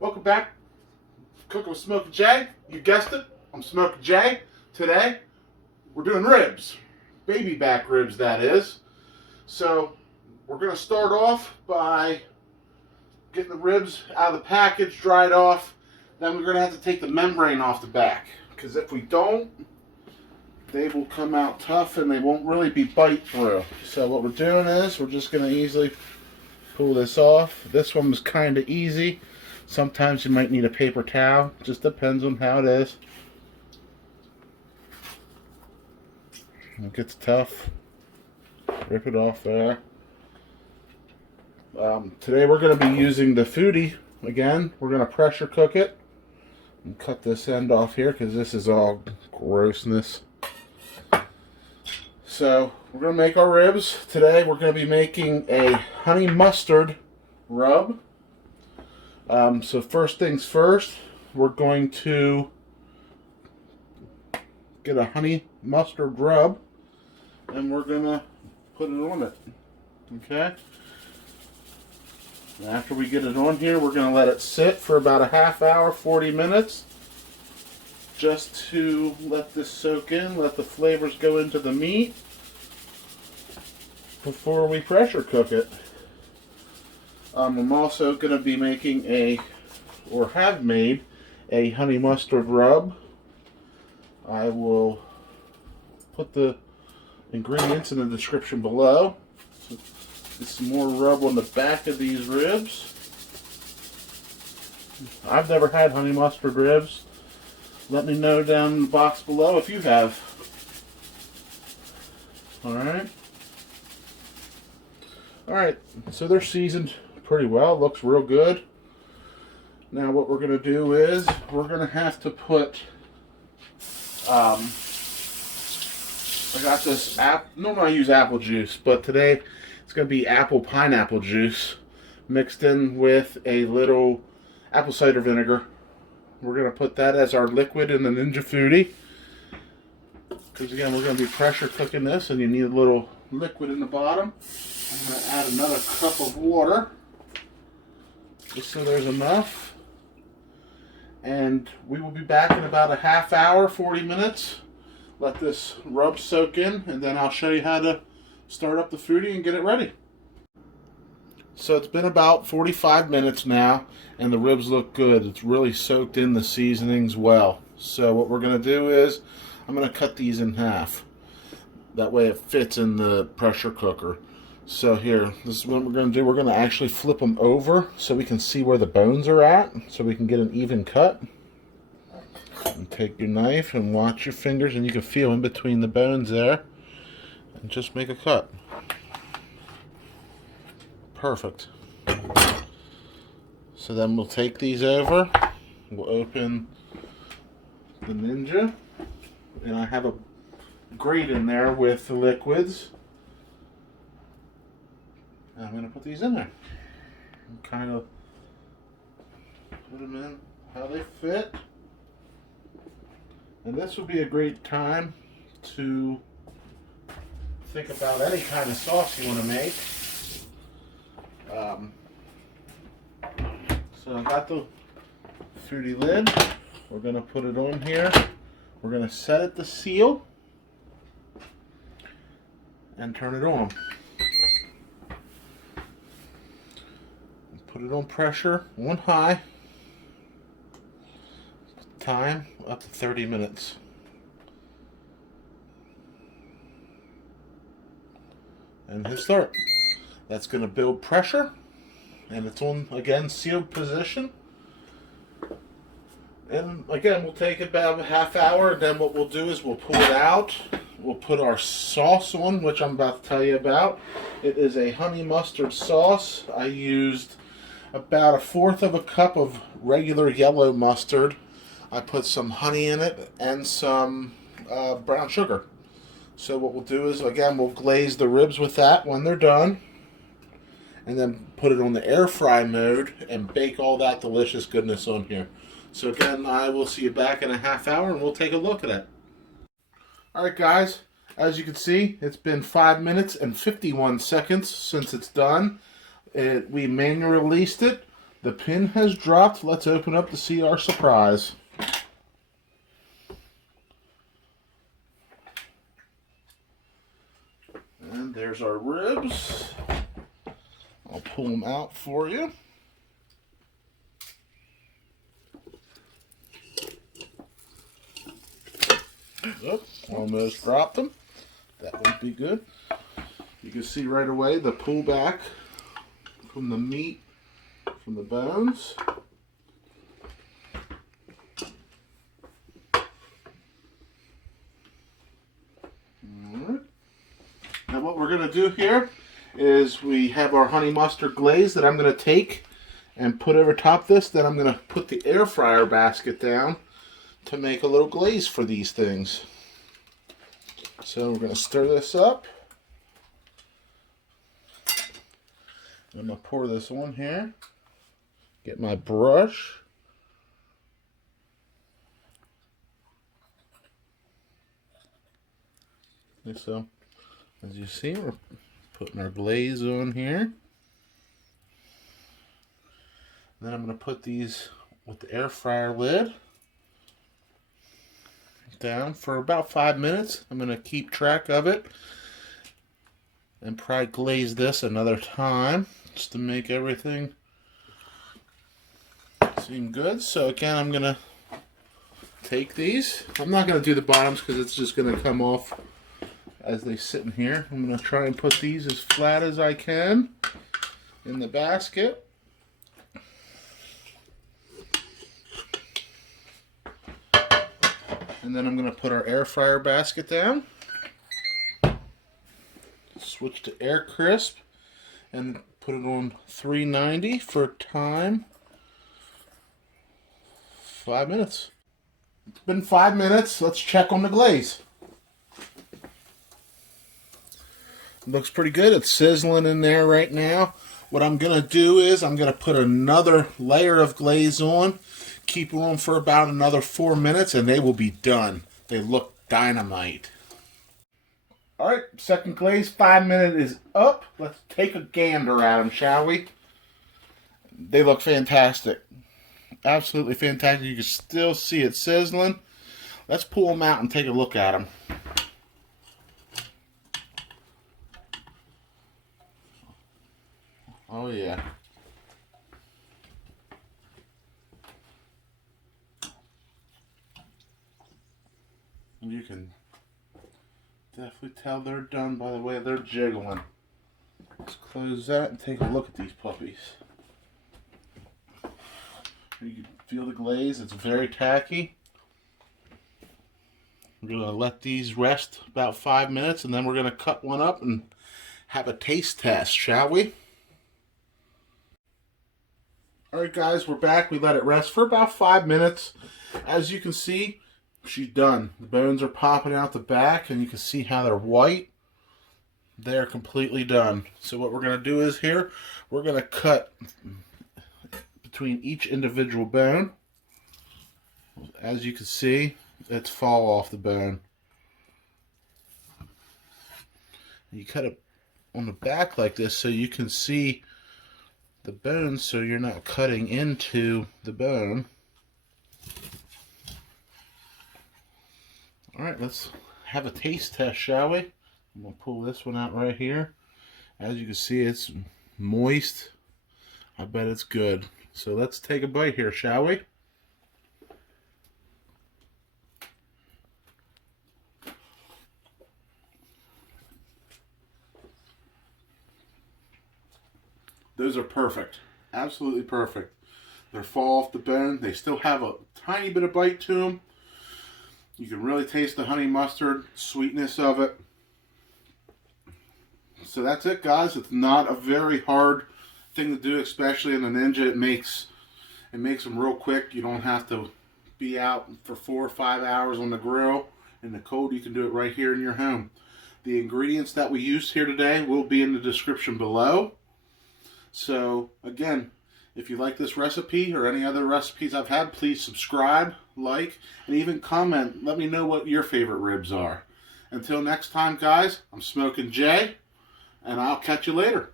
Welcome back. Cooking with Smokey J. You guessed it. I'm Smokey J. Today, we're doing ribs. Baby back ribs, that is. So, we're going to start off by getting the ribs out of the package, dried off. Then we're going to have to take the membrane off the back. Because if we don't, they will come out tough and they won't really be bite through. So what we're doing is, we're just going to easily pull this off. This one was kind of easy. Sometimes you might need a paper towel. Just depends on how it is. It gets tough. Rip it off there. Today we're going to be using the foodie again. We're going to pressure cook it. And cut this end off here because this is all grossness. So we're going to make our ribs. Today we're going to be making a honey mustard rub. So first things first, we're going to get a honey mustard rub and we're going to put it on it. Okay? And after we get it on here, we're going to let it sit for about a half hour, 40 minutes. Just to let this soak in, let the flavors go into the meat before we pressure cook it. I'm also going to be making have made a honey mustard rub. I will put the ingredients in the description below. So get some more rub on the back of these ribs. I've never had honey mustard ribs. Let me know down in the box below if you have. Alright, so they're seasoned pretty well. Looks real good. Now what we're going to do is we're going to have to put I got this normally I use apple juice, but today it's going to be apple pineapple juice mixed in with a little apple cider vinegar. We're going to put that as our liquid in the Ninja Foodie. Because again, we're going to be pressure cooking this and you need a little liquid in the bottom. I'm going to add another cup of water. Just so there's enough. And we will be back in about a half hour, 40 minutes. Let this rub soak in and then I'll show you how to start up the foodie and get it ready. So it's been about 45 minutes now and the ribs look good. It's really soaked in the seasonings well. So what we're going to do is I'm going to cut these in half. That way it fits in the pressure cooker. So here, this is what we're going to do. We're going to actually flip them over so we can see where the bones are at, so we can get an even cut. And take your knife and watch your fingers, and you can feel in between the bones there. And just make a cut. Perfect. So then we'll take these over. We'll open the Ninja. And I have a grate in there with the liquids. I'm going to put these in there and kind of put them in how they fit. And this would be a great time to think about any kind of sauce you want to make. So I got the foodie lid. We're going to put it on here. We're going to set it to seal and turn it on. Put it on pressure, on high. Time up to 30 minutes. And hit start. That's going to build pressure. And it's on, again, sealed position. And again, we'll take about a half hour. And then what we'll do is we'll pull it out. We'll put our sauce on, which I'm about to tell you about. It is a honey mustard sauce. I used about 1/4 of a cup of regular yellow mustard. I put some honey in it and some brown sugar. So what we'll do is, again, we'll glaze the ribs with that when they're done. And then put it on the air fry mode and bake all that delicious goodness on here. So again, I will see you back in a half hour and we'll take a look at it. Alright guys, as you can see, it's been 5 minutes and 51 seconds since it's done. We manually released it. The pin has dropped. Let's open up to see our surprise. And there's our ribs. I'll pull them out for you. Oop, almost dropped them. That won't be good. You can see right away the pullback from the meat, from the bones. Alright. Now what we're going to do here is we have our honey mustard glaze that I'm going to take and put over top this. Then I'm going to put the air fryer basket down to make a little glaze for these things. So we're going to stir this up. I'm going to pour this on here. Get my brush. And so, as you see, we're putting our glaze on here. Then I'm going to put these with the air fryer lid down for about 5 minutes. I'm going to keep track of it and probably glaze this another time just to make everything seem good. So again, I'm going to take these. I'm not going to do the bottoms because it's just going to come off as they sit in here. I'm going to try and put these as flat as I can in the basket. And then I'm going to put our air fryer basket down. Switch to air crisp and put it on 390 for time. 5 minutes. It's been 5 minutes. Let's check on the glaze. Looks pretty good. It's sizzling in there right now. What I'm going to do is I'm going to put another layer of glaze on. Keep them on for about another 4 minutes and they will be done. They look dynamite. Alright, second glaze, 5 minutes is up. Let's take a gander at them, shall we? They look fantastic. Absolutely fantastic. You can still see it sizzling. Let's pull them out and take a look at them. Oh yeah. You can definitely tell they're done by the way they're jiggling. Let's close that and take a look at these puppies. You can feel the glaze, it's very tacky. We're going to let these rest about 5 minutes and then we're going to cut one up and have a taste test, shall we? Alright guys, we're back. We let it rest for about 5 minutes. As you can see, she's done. The bones are popping out the back and you can see how they're white. They're completely done. So what we're going to do is here, we're going to cut between each individual bone. As you can see, it's fall off the bone. You cut it on the back like this so you can see the bone so you're not cutting into the bone. Alright, let's have a taste test, shall we? I'm going to pull this one out right here. As you can see, it's moist. I bet it's good. So let's take a bite here, shall we? Those are perfect. Absolutely perfect. They're fall off the bone. They still have a tiny bit of bite to them. You can really taste the honey mustard sweetness of it. So that's it, guys. It's not a very hard thing to do, especially in a Ninja. It makes them real quick. You don't have to be out for 4 or 5 hours on the grill in the cold. You can do it right here in your home. The ingredients that we used here today will be in the description below. So again, if you like this recipe or any other recipes I've had, please subscribe, like, and even comment. Let me know what your favorite ribs are. Until next time, guys, I'm Smoking Jay, and I'll catch you later.